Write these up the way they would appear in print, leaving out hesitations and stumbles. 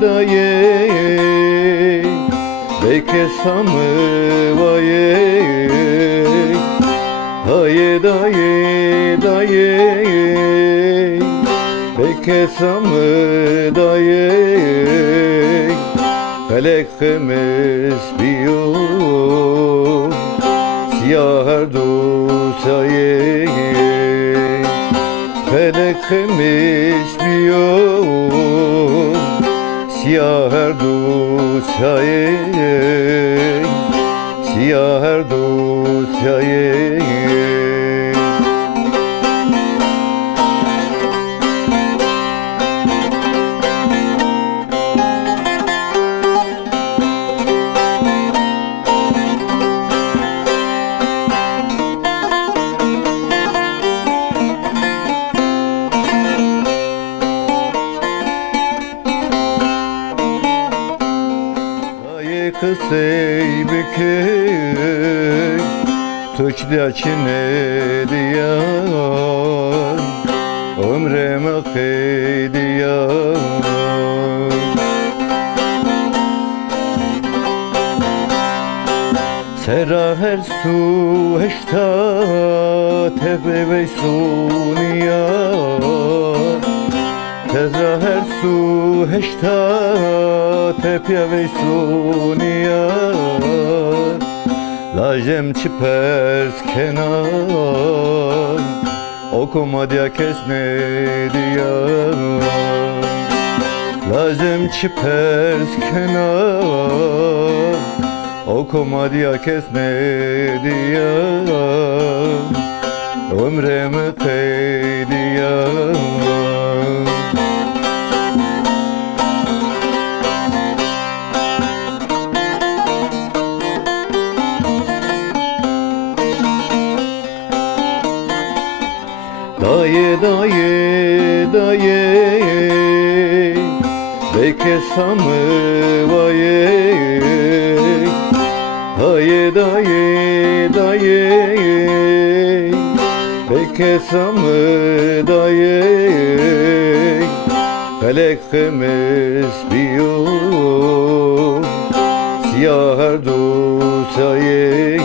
daye Beke samı vaye Haye daye daye Beke samı daye Felek kımış biyo Siyah her dosaye Felek kımış biyo Siyah her dosaye Siyah her dosaye Kısey bükük Tüçlячine diyan Ömreme kıydiyan Sera her su heşta Tepe ve suniyan Tezra her su heşta Tepya ve suniyar Lajem çipers kenar Okuma diye kesne diyar Lajem çipers kenar Okuma diye kesne diyar Ömreme kıydiyar Daye daye daye Beke samı vaye Haye daye daye Beke samı daye Felek kımış biyo Siyah her dosaye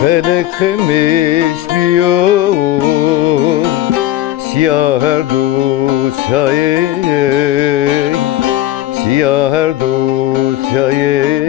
Felek kımış biyo Siyah her dosaye Siyah her dosaye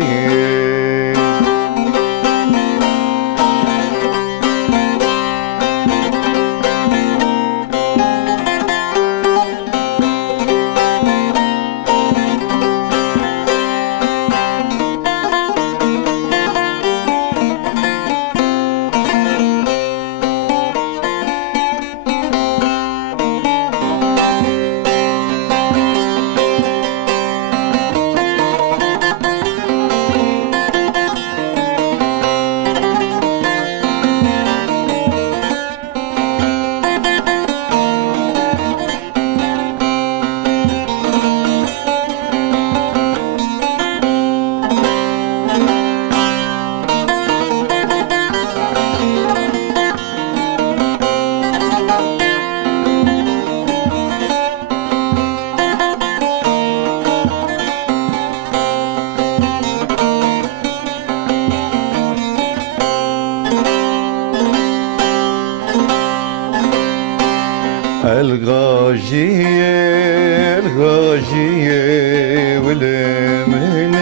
الغاجية والمن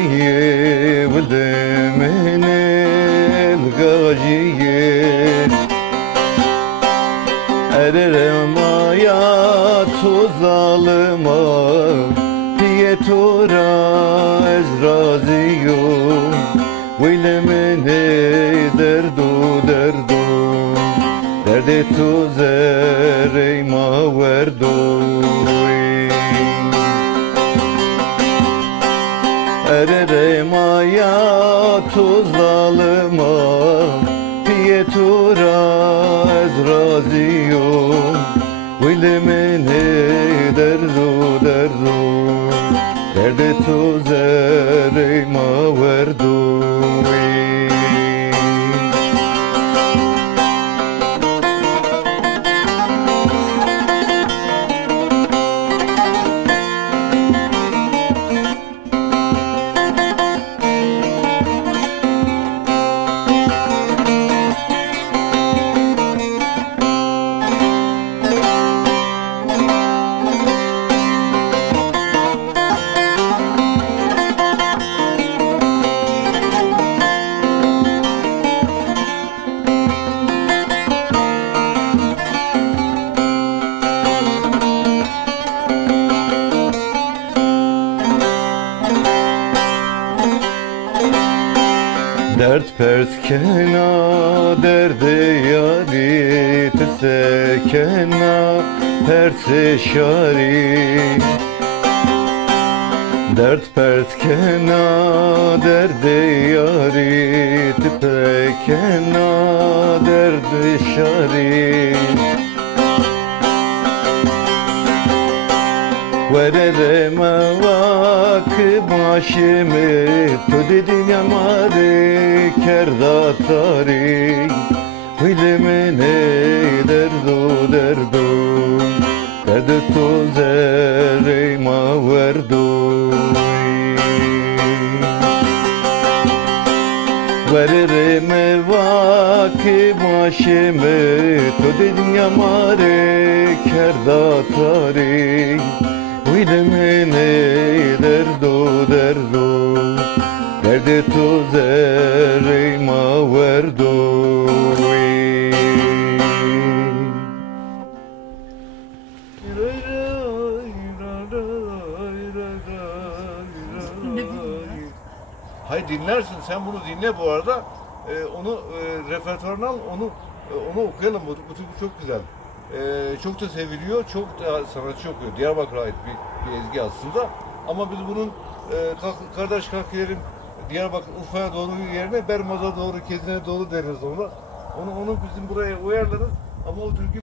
الغاجية والمن الغاجية الرمايات ظالمة diye tura ezraziyum Vilemene derdu derdu Derde tu zereyma verdu Erereyma ya tu zalıma diye tura ezraziyum Vilemene derdu derdu Derde tu zereyma verdu Dert perskena derde yari tesekena perse şari Dert perskena derde yari tesekena derde şari Verereme vakı başımı tu dedin yamare kerdatari Bilimine derdu derdu Derdi tu zereyma verdu Verereme vakı başımı tu dedin yamare kerdatari Bilimine derdu derdu Derdi tu zereyma verdu Hayır dinlersin, sen bunu dinle bu arada. Onu repertuarına al, onu okuyalım. Bu türkü çok güzel. Çok da seviliyor, çok da sanatçı okuyor. Diyarbakır'a ait bir ezgi aslında. Ama biz bunun kardeş kakilerin Diyarbakır Urfa'ya doğru yerine Bermaz'a doğru, Kezin'e doğru deriz ona. Onu bizim buraya uyarlarız. Ama o türkü